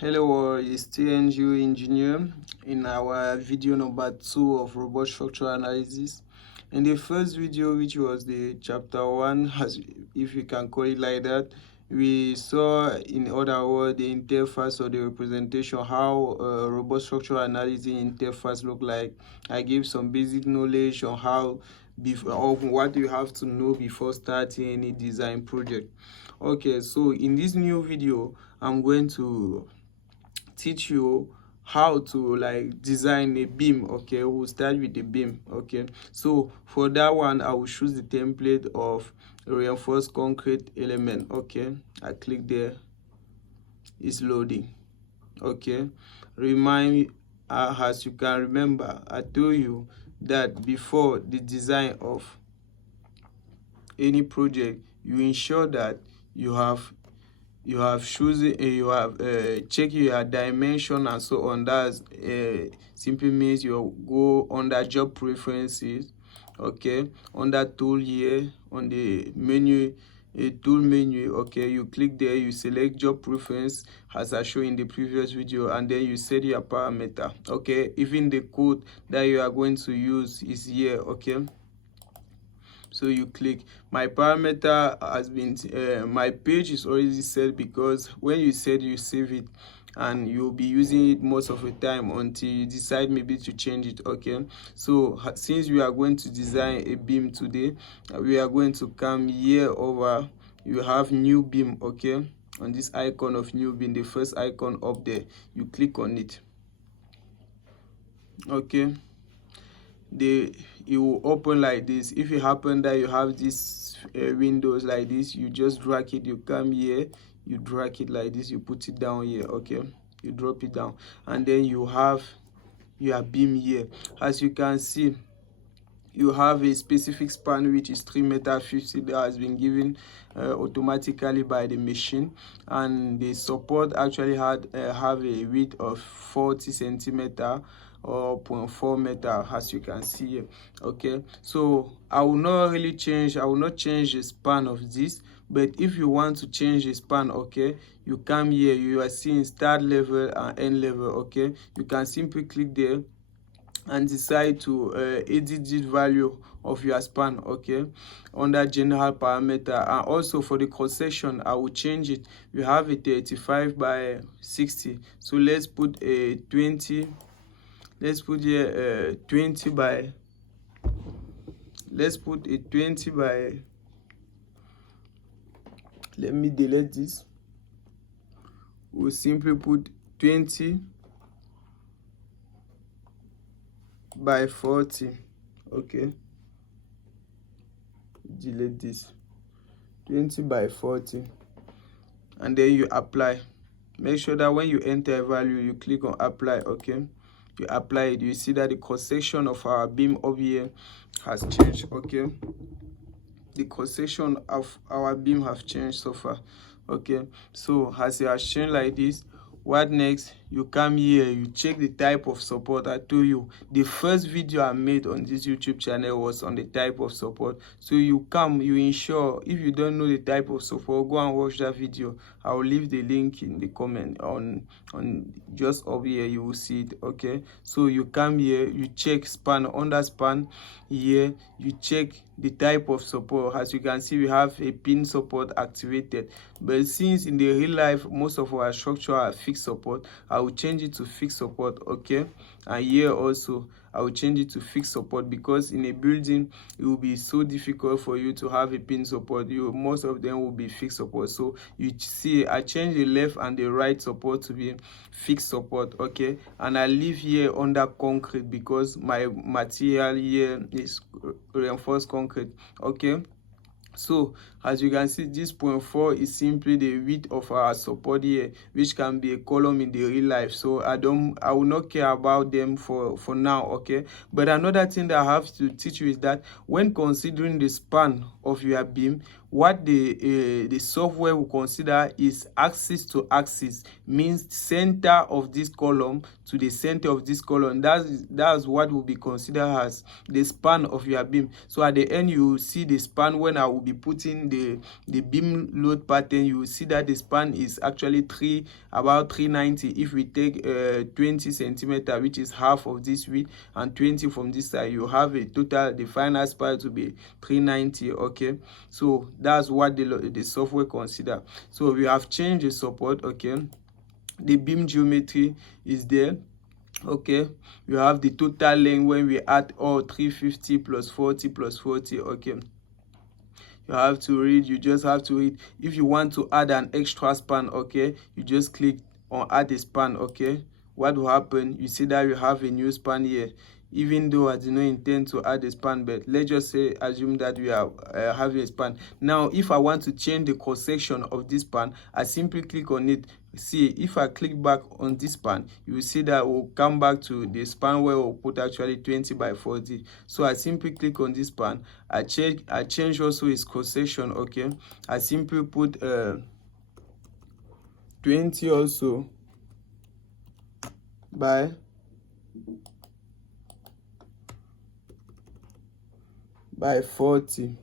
Hello, it's TNGO Engineer in our video number 2 of robot structural analysis. In the first video, which was the chapter 1, as if you can call it like that, we saw, in other words, the interface or the representation, how robot structural analysis interface look like. I gave some basic knowledge on how or what you have to know before starting any design project. Okay, so in this new video, I'm going to teach you how to design a beam. Okay, we'll start with the beam. Okay, so for that one, I will choose the template of reinforced concrete element. Okay, I click there, it's loading. Okay, remind as you can remember, I told you that before the design of any project, you ensure that you have chosen you have check your dimension and so on. That's simply means you go under job preferences. Okay, under tool here on the menu, tool menu. Okay, you click there, you select job preference as I showed in the previous video, and then you set your parameter. Okay, even the code that you are going to use is here. Okay, so you click. My parameter has been my page is already set, because when you set, you save it and you'll be using it most of the time until you decide maybe to change it. Okay, so since we are going to design a beam today, we are going to come here over, you have new beam. Okay, on this icon of new beam, the first icon up there, you click on it. Okay, it will open like this. If it happen that you have these windows like this, you just drag it, you come here, you drag it like this, you put it down here. Okay, you drop it down, and then you have your beam here. As you can see, you have a specific span which is 3.50 m that has been given automatically by the machine, and the support actually have a width of 40 centimeter or 0.4 meter, as you can see here. Okay, so I will not change the span of this, but if you want to change the span, okay, you come here, you are seeing start level and end level. Okay, you can simply click there and decide to edit this value of your span. Okay, under general parameter. And also for the cross section, I will change it. We have a 35 by 60, so let's put a 20. Let's put here 20 by, let's put a 20 by, let me delete this. We'll simply put 20 by 40. Okay, delete this, 20 by 40, and then you apply. Make sure that when you enter a value, you click on apply. Okay, you apply it, you see that the cross section of our beam over here has changed. Okay, the cross section of our beam have changed so far. Okay, so as it has changed like this, what next? You come here, you check the type of support. I told you the first video I made on this YouTube channel was on the type of support. So you come, you ensure, if you don't know the type of support, go and watch that video. I will leave the link in the comment on just over here, you will see it. Okay, so you come here, you check span. Under span here, you check the type of support. As you can see, we have a pin support activated, but since in the real life most of our structure are fixed support, I will change it to fixed support. Okay, and here also I will change it to fixed support, because in a building it will be so difficult for you to have a pin support. Most of them will be fixed support. So you see, I change the left and the right support to be fixed support. Okay, and I leave here under concrete because my material here is reinforced concrete. Okay, so as you can see, this 0.4 is simply the width of our support here, which can be a column in the real life. So I will not care about them for now. Okay, but another thing that I have to teach you is that when considering the span of your beam, what the software will consider is axis to axis, means center of this column to the center of this column. That's what will be considered as the span of your beam. So at the end, you will see the span. When I will be putting the beam load pattern, you will see that the span is actually about 390. If we take 20 centimeter, which is half of this width, and 20 from this side, you have a total, the final span to be 390. Okay, so that's what the software consider. So we have changed the support. Okay, the beam geometry is there. Okay, you have the total length when we add all 350 plus 40 plus 40. Okay, you just have to read. If you want to add an extra span, okay, you just click on add a span. Okay, what will happen? You see that you have a new span here. Even though I did not intend to add a span, but let's just say assume that we are having a span. Now if I want to change the cross section of this span, I simply click on it. See, if I click back on this span, you will see that we'll come back to the span where we'll put actually 20 by 40. So I simply click on this span. I change also its cross section. Okay, I simply put 20 also by 40.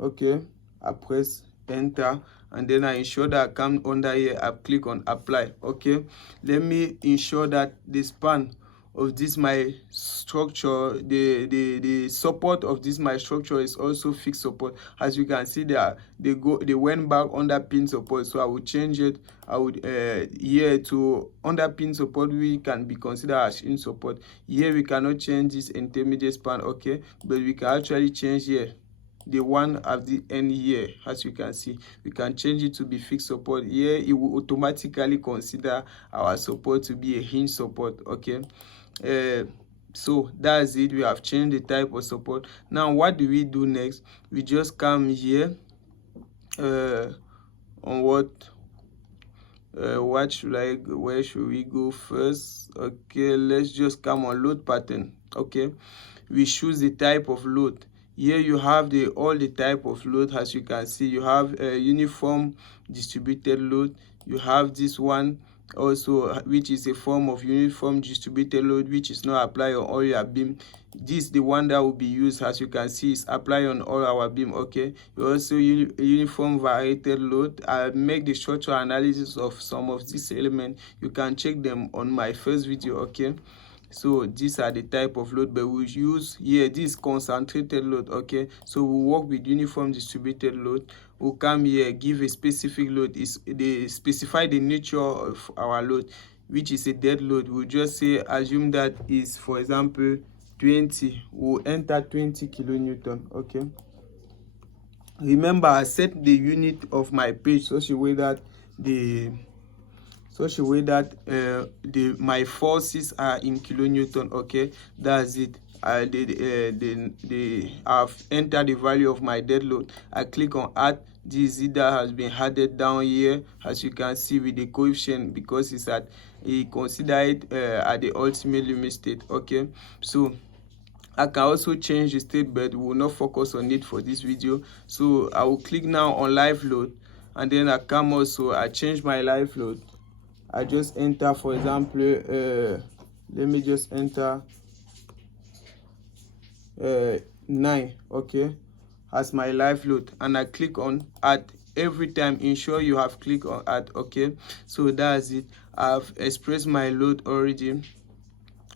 Okay, I press enter, and then I ensure that I come under here. I click on apply. Okay, let me ensure that the span of this my structure, the support of this my structure is also fixed support. As you can see there, they went back under pin support. So I will change it. I would here to under pin support, we can be considered as in support. Here we cannot change this intermediate span. Okay, but we can actually change here the one at the end here. As you can see, we can change it to be fixed support. Here it will automatically consider our support to be a hinge support. Okay, so that's it. We have changed the type of support. Now what do we do next? We just come here on what should I go? Where should we go first? Okay, let's just come on load pattern. Okay, we choose the type of load. Here you have all the type of load. As you can see, you have a uniform distributed load. You have this one also, which is a form of uniform distributed load, which is not applied on all your beam. This the one that will be used. As you can see, is applied on all our beam. Okay, you also uniform variated load. I make the structural analysis of some of these elements. You can check them on my first video. Okay, so these are the type of load, but we use here this concentrated load. Okay, so we work with uniform distributed load. We'll come here, give a specific load. They specify the nature of our load, which is a dead load. We'll just say assume that is, for example, 20. We'll enter 20 kilonewton. Okay, remember I set the unit of my page such a way that my forces are in kilonewton. Okay, that's it. I've entered the value of my dead load. I click on add. This zeta has been added down here, as you can see, with the coefficient, because it's at consider it at the ultimate limit state. Okay, so I can also change the state, but we will not focus on it for this video. So I will click now on live load, and then I come also, I change my live load. I just enter, for example, let me just enter 9. Okay, as my live load, and I click on add. Every time ensure you have clicked on add. Okay, so that's it. I've expressed my load already.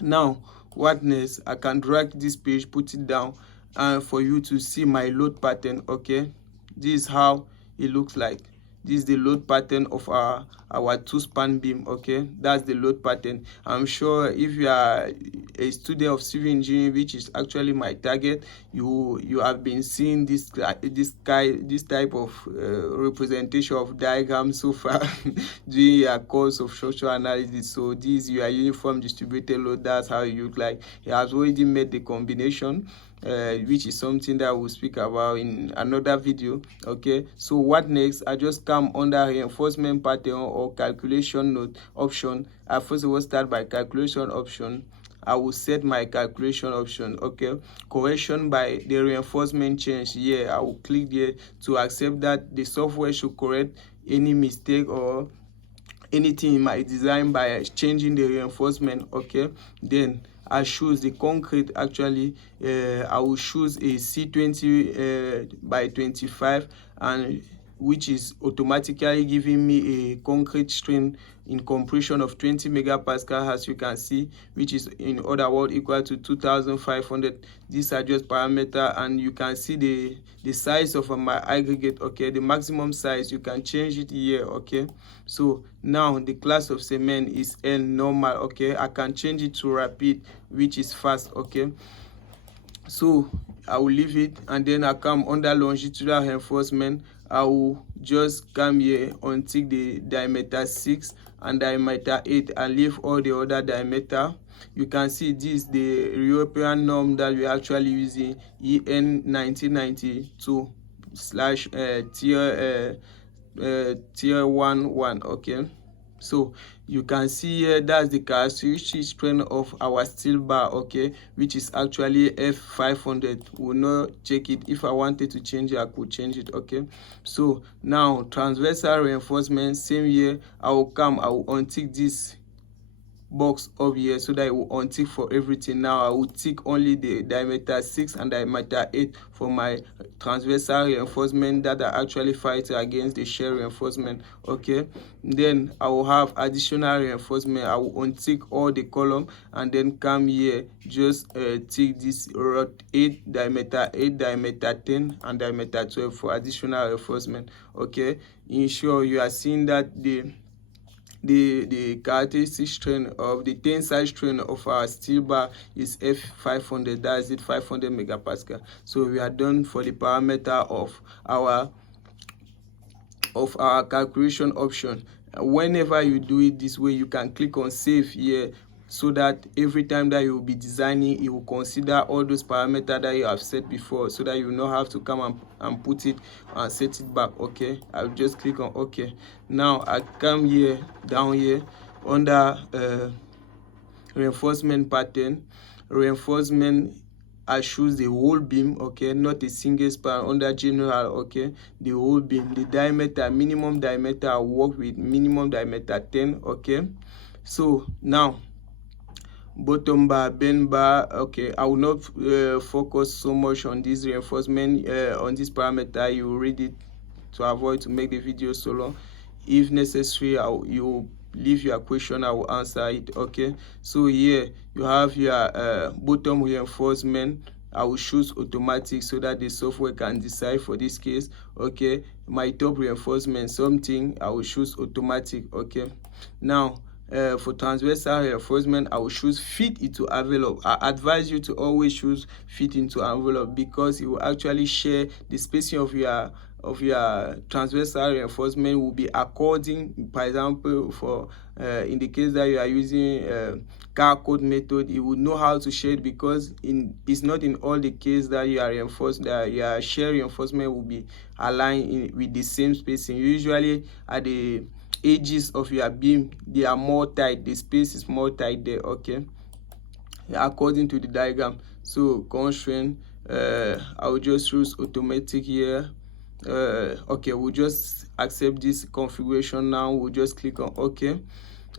Now what next? I can drag this page, put it down, and for you to see my load pattern. Okay, this is how it looks like. This is the load pattern of our 2-span beam. Okay, that's the load pattern. I'm sure if you are a student of civil engineering, which is actually my target, you have been seeing this type of representation of diagram so far during your course of structural analysis. So this your uniform distributed load. That's how it looks like. It has already made the combination, which is something that we'll speak about in another video. Okay, so what next? I just come under reinforcement pattern or calculation node option. I first of all start by calculation option. I will set my calculation option. Okay, correction by the reinforcement change. Here I will click there to accept that the software should correct any mistake or anything in my design by changing the reinforcement. Okay, then I choose the concrete. Actually I will choose a C20 by 25, and which is automatically giving me a concrete strain in compression of 20 megapascal, as you can see, which is in other words equal to 2500. These are just parameter, and you can see the size of my aggregate. Okay, the maximum size, you can change it here. Okay, so now the class of cement is N normal. Okay, I can change it to rapid, which is fast. Okay, so I will leave it, and then I come under longitudinal reinforcement. I will just come here until the diameter 6 and diameter 8 and leave all the other diameter. You can see this the European norm that we are actually using, EN 1992 slash tier 11. Okay, so you can see here that's the characteristic strength of our steel bar. Okay, which is actually F500. Will not check it. If I wanted to change it, I could change it. Okay, so now transversal reinforcement, same here. I will untick this box up here so that it will untick for everything. Now I will tick only the diameter 6 and diameter 8 for my transversal reinforcement that are actually fighting against the shear reinforcement. Okay, then I will have additional reinforcement. I will untick all the column and then come here, just tick this rod 8, diameter 8, diameter 10 and diameter 12 for additional reinforcement. Okay, ensure you are seeing that the characteristic strength of the tensile strength of our steel bar is F500. That's it, 500 megapascal. So we are done for the parameter of our calculation option. Whenever you do it this way, you can click on save here, so that every time that you will be designing, it will consider all those parameters that you have set before, so that you will not have to come and put it and set it back. Okay, I'll just click on OK. Now I come here, down here under reinforcement pattern. Reinforcement, I choose the whole beam. Okay, not a single span. Under general, okay, the whole beam. The diameter, minimum diameter, I work with minimum diameter 10. Okay, so now bottom bar, bend bar. Okay, I will not focus so much on this reinforcement on this parameter. You read it to avoid to make the video so long. If necessary, you leave your question, I will answer it. Okay, so here you have your bottom reinforcement. I will choose automatic so that the software can decide for this case. Okay, my top reinforcement, something, I will choose automatic. Okay, now for transversal reinforcement, I will choose fit into envelope. I advise you to always choose fit into envelope, because it will actually share the spacing of your transversal reinforcement will be according, for example, for in the case that you are using car code method, you will know how to share it, because it's not in all the cases that you are reinforced, that your shear reinforcement will be aligned with the same spacing. Usually at the edges of your beam, they are more tight, the space is more tight there. Okay, according to the diagram. So constraint, I will just choose automatic here. Okay, we'll just accept this configuration. Now we'll just click on OK.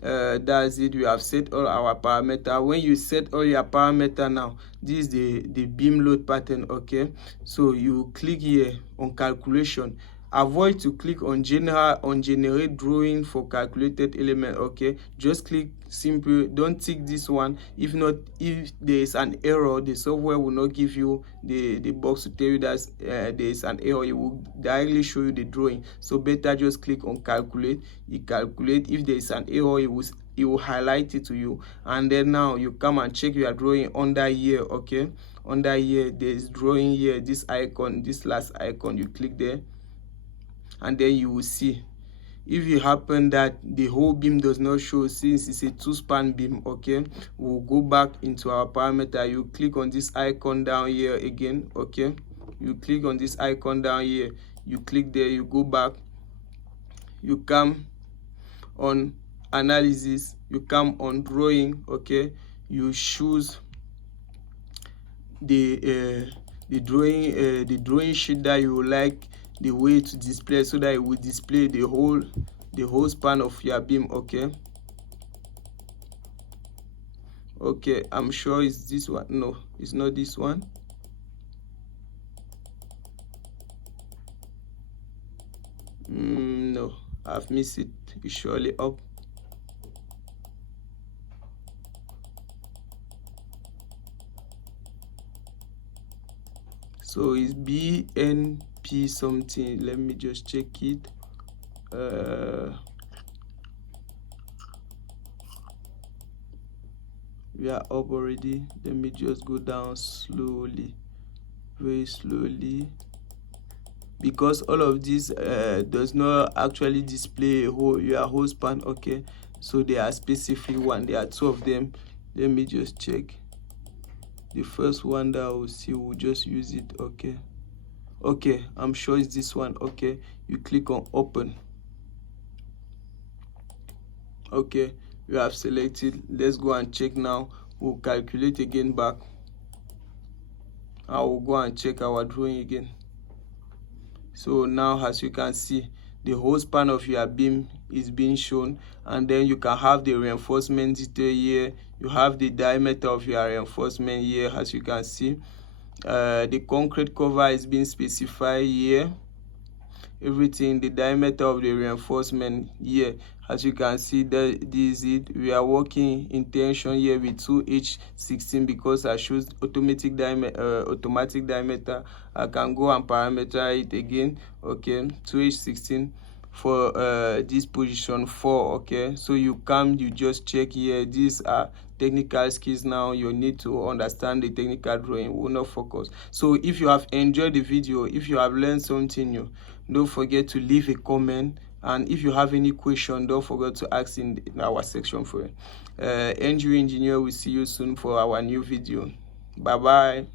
That's it. We have set all our parameter. When you set all your parameter, now this is the beam load pattern. Okay, so you click here on calculation. Avoid to click on generate drawing for calculated element. Okay, just click simple, don't tick this one. If not, if there is an error, the software will not give you the box to tell you that there is an error. It will directly show you the drawing. So better just click on calculate. You calculate. If there is an error, it will highlight it to you, and then now you come and check your drawing under here. Okay, under here there is drawing here, this icon, this last icon, you click there, and then you will see. If it happen that the whole beam does not show, since it's a 2-span beam, okay, we'll go back into our parameter. You click on this icon down here again. Okay, you click on this icon down here, you click there, you go back, you come on analysis, you come on drawing. Okay, you choose the drawing sheet that you like the way to display, so that it will display the whole span of your beam. Okay, I'm sure it's this one. No, it's not this one. No, I've missed it. It's surely up. So it's BNP something. Let me just check it. We are up already. Let me just go down slowly, very slowly, because all of this does not actually display your whole span. Okay, so there are specific one. There are two of them. Let me just check. The first one that I will see, we'll just use it. Okay, I'm sure it's this one. Okay, you click on open. Okay, you have selected. Let's go and check now. We'll calculate again back. I will go and check our drawing again. So now, as you can see, the whole span of your beam is being shown, and then you can have the reinforcement detail here. You have the diameter of your reinforcement here. As you can see, the concrete cover is being specified here. Everything, the diameter of the reinforcement here. As you can see, that this is it. We are working in tension here with 2H16 because I choose automatic diameter. I can go and parameter it again. Okay, 2H16 for this position 4. Okay, so you just check here. These are technical skills. Now you need to understand the technical drawing. We will not focus. So if you have enjoyed the video, if you have learned something new, don't forget to leave a comment, and if you have any question, don't forget to ask in our section for it. NGU Engineer will see you soon for our new video. Bye bye.